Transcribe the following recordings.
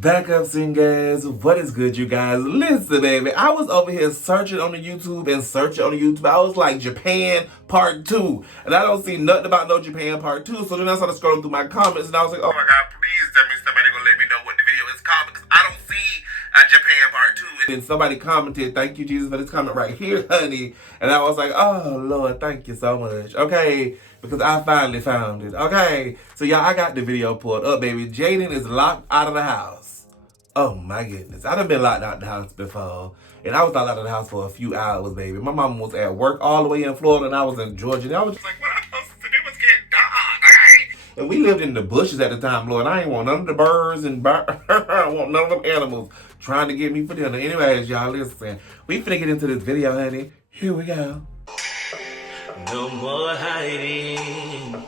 Back up, singers. What is good, you guys? Listen, baby. I was over here searching on the YouTube and searching on the YouTube. I was like, Japan Part 2. And I don't see nothing about no Japan Part 2. So then I started scrolling through my comments and I was like, oh my God, please tell me somebody gonna let me know what the video is called because I don't see a Japan Part 2. And then somebody commented, thank you, Jesus, for this comment right here, honey. And I was like, oh, Lord, thank you so much. Okay. Because I finally found it. Okay. So, y'all, I got the video pulled up, baby. Jaiden is locked out of the house. Oh, my goodness. I done been locked out of the house before. And I was locked out of the house for a few hours, baby. My mom was at work all the way in Florida, and I was in Georgia. And I was just like, what am I supposed to do? It was getting dark. Okay? And we lived in the bushes at the time, Lord. I ain't want none of the birds and I want none of them animals trying to get me for dinner. Anyways, y'all, listen. We finna get into this video, honey. Here we go. No more hiding,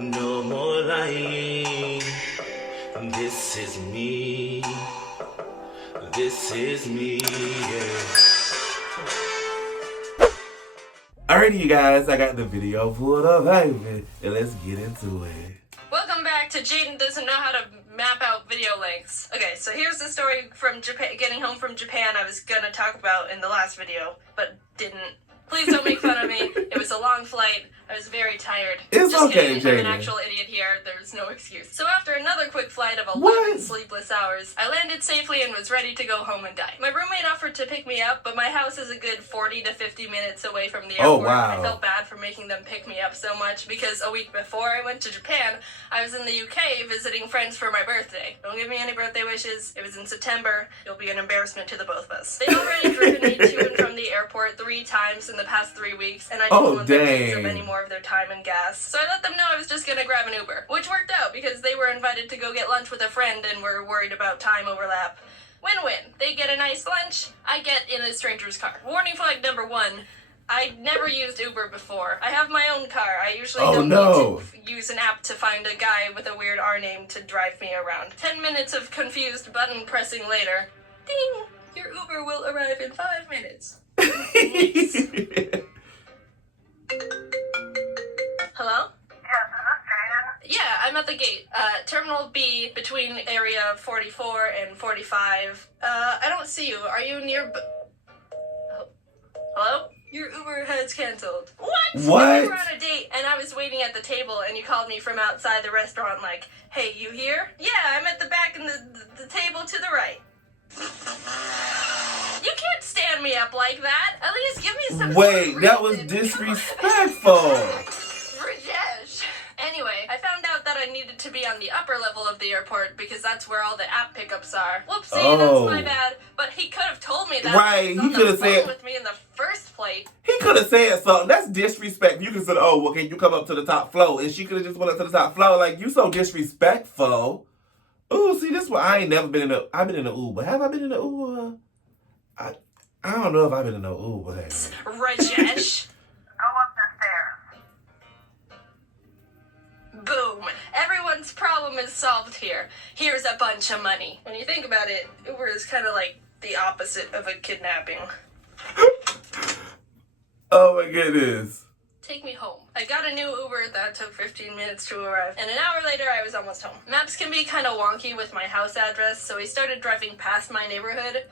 no more lying. This is me, yeah. Alrighty, you guys, I got the video pulled up, baby, and let's get into it. Welcome back to Jaiden Doesn't Know How to Map Out Video Lengths. Okay, so here's the story from Japan, getting home from Japan I was gonna talk about in the last video, but didn't. Please don't make fun of me. It was a long flight. I was very tired. It's just okay, kidding. I'm Jaiden. an actual idiot here. There's no excuse. So after another quick flight of 11 sleepless hours, I landed safely and was ready to go home and die. My roommate offered to pick me up, but my house is a good 40 to 50 minutes away from the airport. Oh, wow. I felt bad for making them pick me up so much because a week before I went to Japan, I was in the UK visiting friends for my birthday. Don't give me any birthday wishes. It was in September. It'll be an embarrassment to the both of us. They'd already driven me to and from the airport 3 times in the past 3 weeks, and I didn't want them to use up any more of their time and gas. So I let them know I was just gonna grab an Uber, which worked out because they were invited to go get lunch with a friend and were worried about time overlap. Win-win. They get a nice lunch, I get in a stranger's car. Warning flag number 1. I never used Uber before. I have my own car. I usually don't need to use an app to find a guy with a weird R name to drive me around. 10 minutes of confused button pressing later. Ding! Your Uber will arrive in 5 minutes. Hello? Yes, is this Jaiden? Yeah, I'm at the gate. Terminal B, between area 44 and 45. I don't see you. Are you near... Hello? Your Uber has canceled. What? What? We were on a date, and I was waiting at the table, and you called me from outside the restaurant like, hey, you here? Yeah, I'm at the back in the table to the right. You can't stand me up like that. At least give me some... Wait, that was disrespectful. Rajesh. Anyway, I found out that I needed to be on the upper level of the airport because that's where all the app pickups are. Whoopsie, that's my bad. But he could have told me that. Right, he could have said with me in the first place. He could have said something. That's disrespect. You could have said, "Oh, well, can you come up to the top floor?" And she could have just went up to the top floor. Like, you so disrespectful. Ooh, see, this one I ain't never been in a. I've been in an Uber. Have I been in an Uber? I don't know if I've been in an Uber. Rajesh. Go up the stairs. Boom. Everyone's problem is solved here. Here's a bunch of money. When you think about it, Uber is kind of like the opposite of a kidnapping. Oh my goodness. Take me home. I got a new Uber that took 15 minutes to arrive, and an hour later I was almost home. Maps can be kind of wonky with my house address, so we started driving past my neighborhood.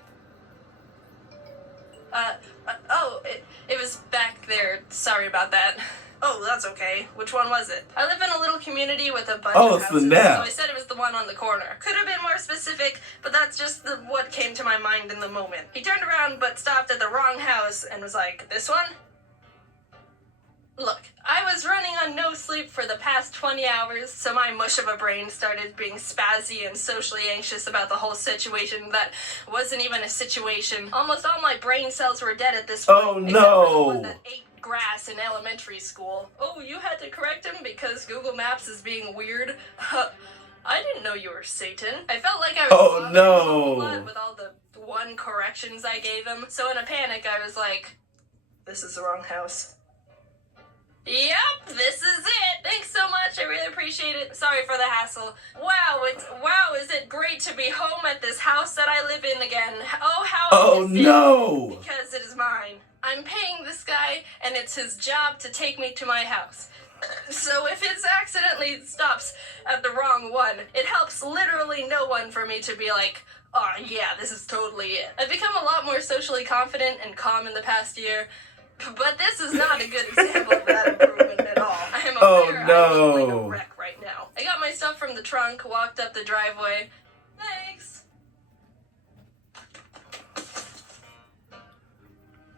It was back there. Sorry about that. Oh, that's okay. Which one was it? I live in a little community with a bunch of houses, so I said it was the one on the corner. Could have been more specific, but that's just what came to my mind in the moment. He turned around but stopped at the wrong house and was like, this one? Look, I was running on no sleep for the past 20 hours, so my mush of a brain started being spazzy and socially anxious about the whole situation that wasn't even a situation. Almost all my brain cells were dead at this point. Oh, except for the one no. that ate grass in elementary school. Oh, you had to correct him because Google Maps is being weird? I didn't know you were Satan. I felt like I was bothering him a lot with all the one corrections I gave him. So in a panic, I was like, this is the wrong house. Yep, this is it. Thanks so much. I really appreciate it. Sorry for the hassle. Wow, is it great to be home at this house that I live in again. Oh, how Oh no. Because it is mine. I'm paying this guy, and it's his job to take me to my house. So if it accidentally stops at the wrong one, it helps literally no one for me to be like, oh yeah, this is totally it. I've become a lot more socially confident and calm in the past year, but this is not a good example of that improvement at all. I am aware I look like a wreck right now. I got my stuff from the trunk, walked up the driveway. Thanks.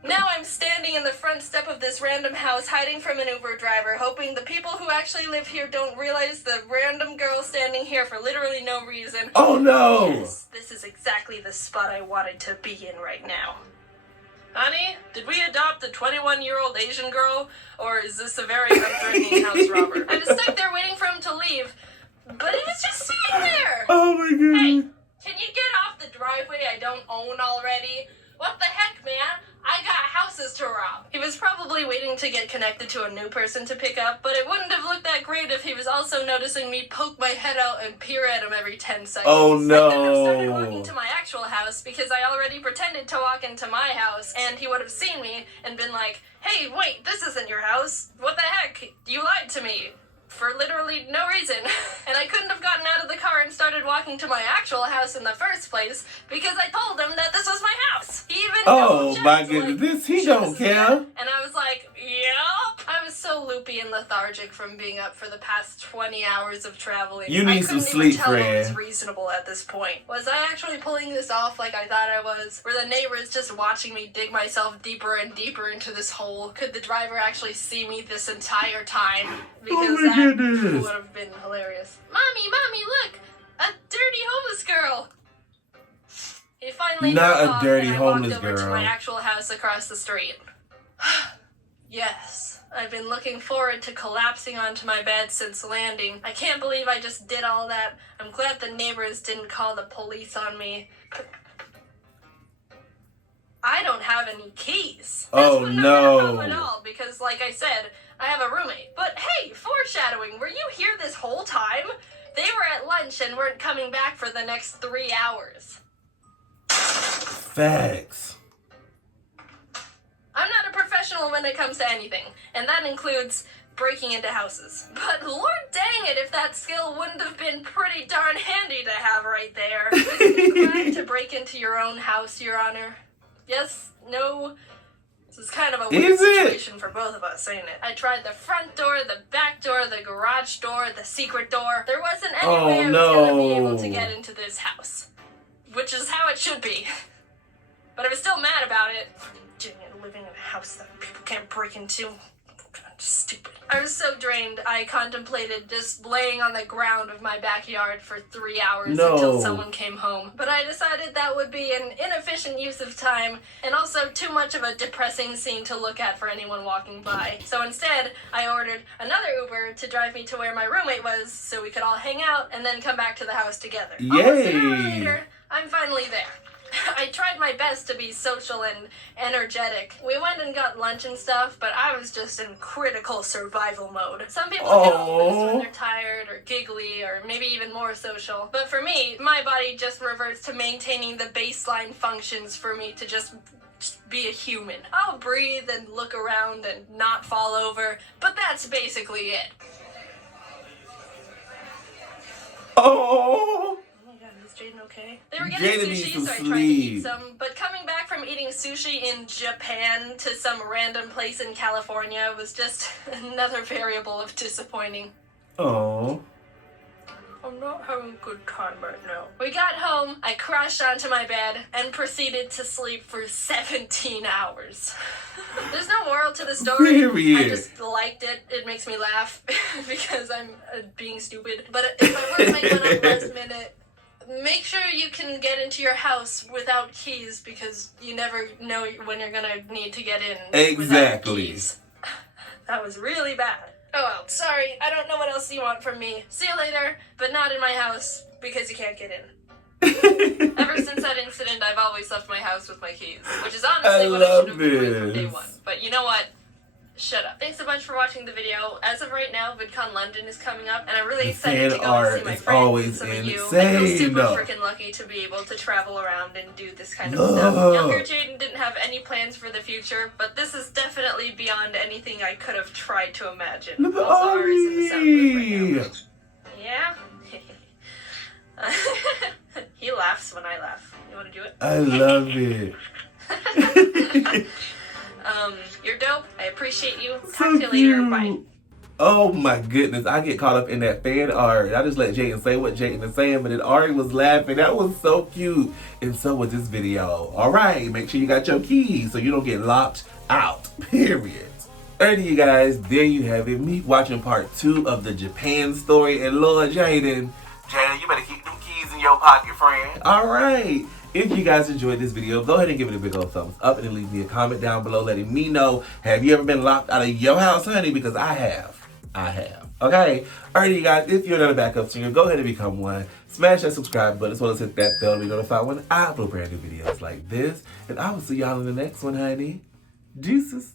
Now I'm standing in the front step of this random house, hiding from an Uber driver, hoping the people who actually live here don't realize the random girl standing here for literally no reason. Oh no! Yes, this is exactly the spot I wanted to be in right now. Honey, did we adopt a 21-year-old Asian girl, or is this a very unthreatening house robber? I was stuck there waiting for him to leave, but he was just sitting there. Oh my goodness. Hey, can you get off the driveway I don't own already? What the heck, man? I got houses to rob. He was probably waiting to get connected to a new person to pick up, but it wouldn't have looked that great if he was also noticing me poke my head out and peer at him every 10 seconds. Oh no. I couldn't have started walking to my actual house because I already pretended to walk into my house, and he would have seen me and been like, hey, wait, this isn't your house. What the heck? You lied to me. For literally no reason. And I couldn't have gotten out of the car and started walking to my actual house in the first place because I told him that this was my house. He even Oh my like, goodness, he don't care. And I was like, yep. I was so loopy and lethargic from being up for the past 20 hours of traveling. You need some sleep, I couldn't even tell what was friend. reasonable at this point. Was I actually pulling this off like I thought I was? Were the neighbors just watching me dig myself deeper and deeper into this hole? Could the driver actually see me this entire time? Because that would have been hilarious. Mommy, look! A dirty homeless girl! He finally Not drove a off dirty and I homeless walked over to girl. my actual house across the street. Yes, I've been looking forward to collapsing onto my bed since landing. I can't believe I just did all that. I'm glad the neighbors didn't call the police on me. I don't have any keys. Oh, This wouldn't have been a problem no. at all because, like I said, I have a roommate. But hey, foreshadowing, were you here this whole time? They were at lunch and weren't coming back for the next 3 hours. Facts. I'm not a professional when it comes to anything, and that includes breaking into houses. But lord dang it if that skill wouldn't have been pretty darn handy to have right there. Isn't it glad to break into your own house, Your Honor? Yes? No? This is kind of a weird Is it? situation for both of us, ain't it? I tried the front door, the back door, the garage door, the secret door. There wasn't any Oh, way I was gonna be able no. to get into this house. Which is how it should be. But I was still mad about it. Doing it, living in a house that people can't break into. Stupid. I was so drained, I contemplated just laying on the ground of my backyard for 3 hours No. until someone came home. But I decided that would be an inefficient use of time and also too much of a depressing scene to look at for anyone walking by. So instead, I ordered another Uber to drive me to where my roommate was so we could all hang out and then come back to the house together. Almost an hour Yay. later, I'm finally there. I tried my best to be social and energetic. We went and got lunch and stuff, but I was just in critical survival mode. Some people get all this when they're tired or giggly or maybe even more social. But for me, my body just reverts to maintaining the baseline functions for me to just be a human. I'll breathe and look around and not fall over, but that's basically it. Oh. Oh my god, is Jaiden okay? They were Jaiden getting needs sushi, some so I tried to eat sleep. some. But coming back from eating sushi in Japan to some random place in California was just another variable of disappointing. Oh. I'm not having a good time right now. We got home, I crashed onto my bed, and proceeded to sleep for 17 hours. There's no moral to the story. Period. I just liked it. It makes me laugh because I'm being stupid. But if I were to make one up last minute, make sure you can get into your house without keys because you never know when you're gonna need to get in without Exactly. keys. That was really bad. Oh well, sorry, I don't know what else you want from me. See you later, but not in my house, because you can't get in. Ever since that incident, I've always left my house with my keys, which is honestly I what I should love have been doing from day this. one. But you know what? Shut up. Thanks a bunch for watching the video. As of right now, VidCon London is coming up, and I'm really The excited to fan go and art see my is friends always and some of you. I insane. feel super freaking lucky to be able to travel around and do this kind of stuff. Younger Jaiden didn't have any plans for the future, but this is definitely beyond anything I could have tried to imagine. Look at Also, Ari's in the sound booth right Ari. now. Yeah? He laughs when I laugh. You want to do it? I love it. You're dope. I appreciate you. So Talk to you later. Bye. cute. Oh my goodness, I get caught up in that fan art. I just let Jaiden say what Jaiden is saying, but then Ari was laughing. That was so cute. And so was this video. Alright, make sure you got your keys so you don't get locked out. Period. Alrighty, you guys, there you have it. Me watching part 2 of the Japan story. And Lord Jaiden, you better keep them keys in your pocket, friend. Alright. If you guys enjoyed this video, go ahead and give it a big old thumbs up and then leave me a comment down below letting me know, have you ever been locked out of your house, honey? Because I have. Okay? Alright, you guys, if you're not a backup singer, go ahead and become one. Smash that subscribe button as well as hit that bell to be notified when I upload brand new videos like this. And I will see y'all in the next one, honey. Deuces.